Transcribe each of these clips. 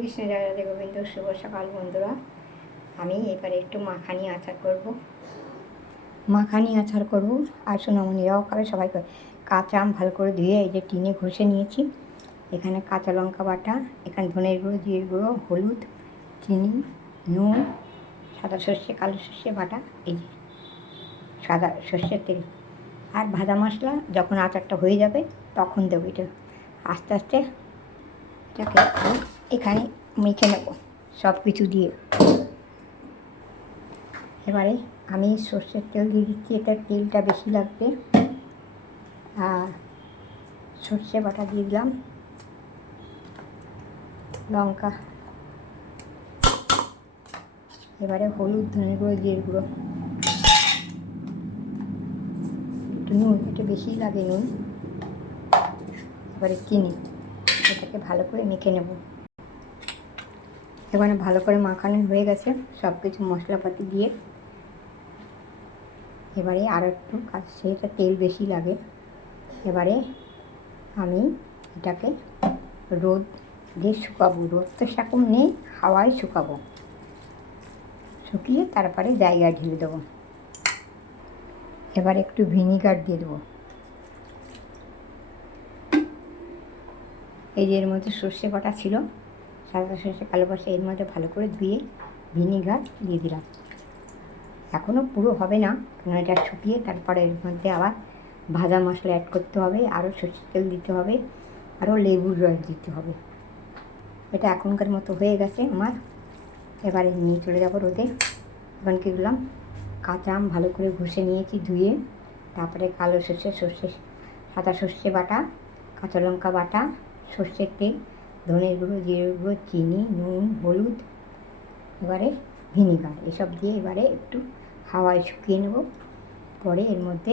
কৃষ্ণ জয় রাধে গোবিন্দ শুভ সকাল বন্ধুরা। আমি এবারে একটু মাখানি আচার করব। মাখানি আচার করব। আর সোনামণিরাও খাবে, সবাই খাবে। কাঁচা আম ভালো করে ধুয়ে এই যে টিনে ঘষে নিয়েছি। এখানে কাঁচা লঙ্কা বাটা, এখানে ধনের গুঁড়ো, জিরের গুঁড়ো, হলুদ, চিনি, নুন, সাদা সর্ষে, কালো সর্ষে বাটা, এই যে সাদা সর্ষের তেল। আর ভাজা মশলা যখন আচারটা হয়ে যাবে, তখন দেবো এটা। আস্তে আস্তে এটাকে এখানে মেখে নেব সব কিছু দিয়ে। এবারে আমি সর্ষের তেল দিয়ে দিচ্ছি এটা তেলটা বেশি লাগবে। আর সর্ষে বাটা দিয়ে দিলাম। লঙ্কা। এবারে হলুদ, ধনে গুঁড়ো, জিরে গুঁড়ো। একটু নুন একটু বেশি লাগে নুন। এবারে চিনি, এটাকে ভালো করে মেখে নেব। এবারে ভালো করে মাখানো হয়ে গেছে। সব কিছু মশলাপাতি দিয়ে। এবারে আর একটু সেটা তেল বেশি লাগে। এবারে আমি এটাকে রোদ দিয়ে শুকাবো। রোদ তো সেরকম নেই, হাওয়ায় শুকাবো। শুকিয়ে তারপরে জায়গায় ঢেলে দেবো। এবার একটু ভিনিগার দিয়ে দেবো। এই যে এর মধ্যে সর্ষে বাটা ছিল সাদা সর্ষে কালো পাশে এর মধ্যে ভালো করে ধুয়ে ভিনিগার দিয়ে দিলাম। এখনও পুরো হবে না, কারণ এটা শুকিয়ে তারপরে এর মধ্যে আবার ভাজা মশলা অ্যাড করতে হবে, আরও সর্ষের তেল দিতে হবে, আরও লেবুর রস দিতে হবে। এটা এখনকার মতো হয়ে গেছে আমার। এবারে নিয়ে চলে যাব রোদে। এখন কী করলাম? কাঁচা আম ভালো করে ঘষে নিয়েছি ধুয়ে, তারপরে কালো সর্ষে সর্ষে, সাদা সর্ষে বাটা, কাঁচা লঙ্কা বাটা, সর্ষের তেল ধনের গুঁড়ো জিরে গুঁড়ো, চিনি, নুন, হলুদ, এবারে ভিনিগার। এসব দিয়ে এবারে একটু হাওয়ায় শুকিয়ে নেব। পরে এর মধ্যে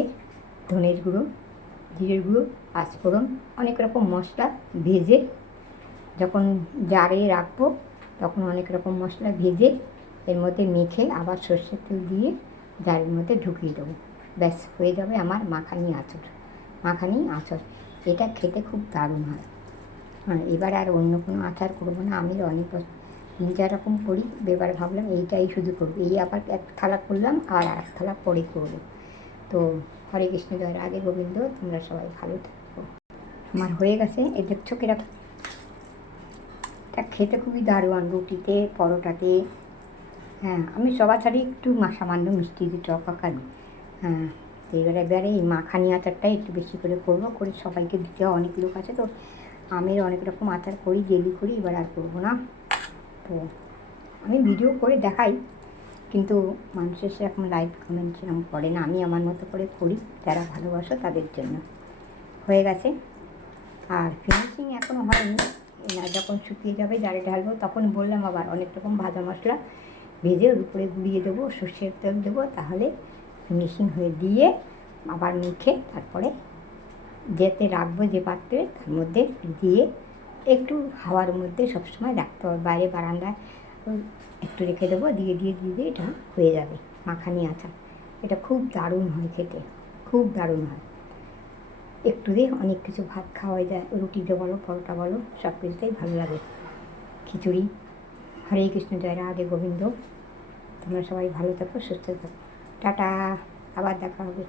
ধনের গুঁড়ো, জিরের গুঁড়ো পাঁচফোড়ন অনেক রকম মশলা ভেজে যখন জারে রাখব তখন অনেক রকম মশলা ভেজে এর মধ্যে মেখে আবার সর্ষের তেল দিয়ে জারের মধ্যে ঢুকিয়ে দেবো। ব্যাস, হয়ে যাবে আমার মাখানি আঁচড় মাখানি আঁচড় এটা খেতে খুব দারুণ হয়। হ্যাঁ এবার আর অন্য কোনো আচার করব না আমি অনেক তিন চার রকম করি, এবার ভাবলাম এইটাই শুধু করব। এই আবার এক থালা করলাম আর এক থালা পরে করব। তো হরে কৃষ্ণ, জয় রাধে গোবিন্দ, তোমরা সবাই ভালো থাকো। আমার হয়ে গেছে এ দেখছ কীরকম তা খেতে খুবই দারুণ, রুটিতে, পরোটাতে। হ্যাঁ আমি সবার ছাড়ি একটু সামান্য মিষ্টি দিই টকাকালি হ্যাঁ তো এবারে এবারে এই মাখানি আচারটাই একটু বেশি করে করব, করে সবাইকে দিতে অনেক লোক আছে তো। আমের অনেক রকম আচার করি, জেলি করি, এবার আর করব না। তো আমি ভিডিও করে দেখাই, কিন্তু মানুষের সেরকম লাইভ কমেন্ট সেরকম করে না। আমি আমার মতো করে করি, যারা ভালোবাসো তাদের জন্য। হয়ে গেছে। আর ফিনিশিং এখনও হয়নি। যখন শুকিয়ে যাবে, জারে ঢালবো, তখন বললাম আবার অনেক রকম ভাজা মশলা ভেজে ওর উপরে গুঁড়িয়ে দেবো, সর্ষের তেল দেবো, তাহলে ফিনিশিং হয়ে দিয়ে আবার মেখে তারপরে যেতে রাখব যে পাত্রে, তার মধ্যে দিয়ে একটু হাওয়ার মধ্যে সবসময় রাখতে হবে। বাইরে বারান্দায় একটু রেখে দেবো, দিয়ে দিয়ে দিয়ে দিয়ে এটা হয়ে যাবে, মাখানি আচার। এটা খুব দারুণ হয় খেতে, খুব দারুণ হয়। একটু দিয়ে অনেক কিছু ভাত খাওয়া যায় রুটিতে বলো, পরোটা বলো, সব কিছুতেই ভালো লাগে। খিচুড়ি, হরে কৃষ্ণ, জয় রাধে গোবিন্দ। তোমরা সবাই ভালো থাকো, সুস্থ থাকো। টাটা, আবার দেখা হবে।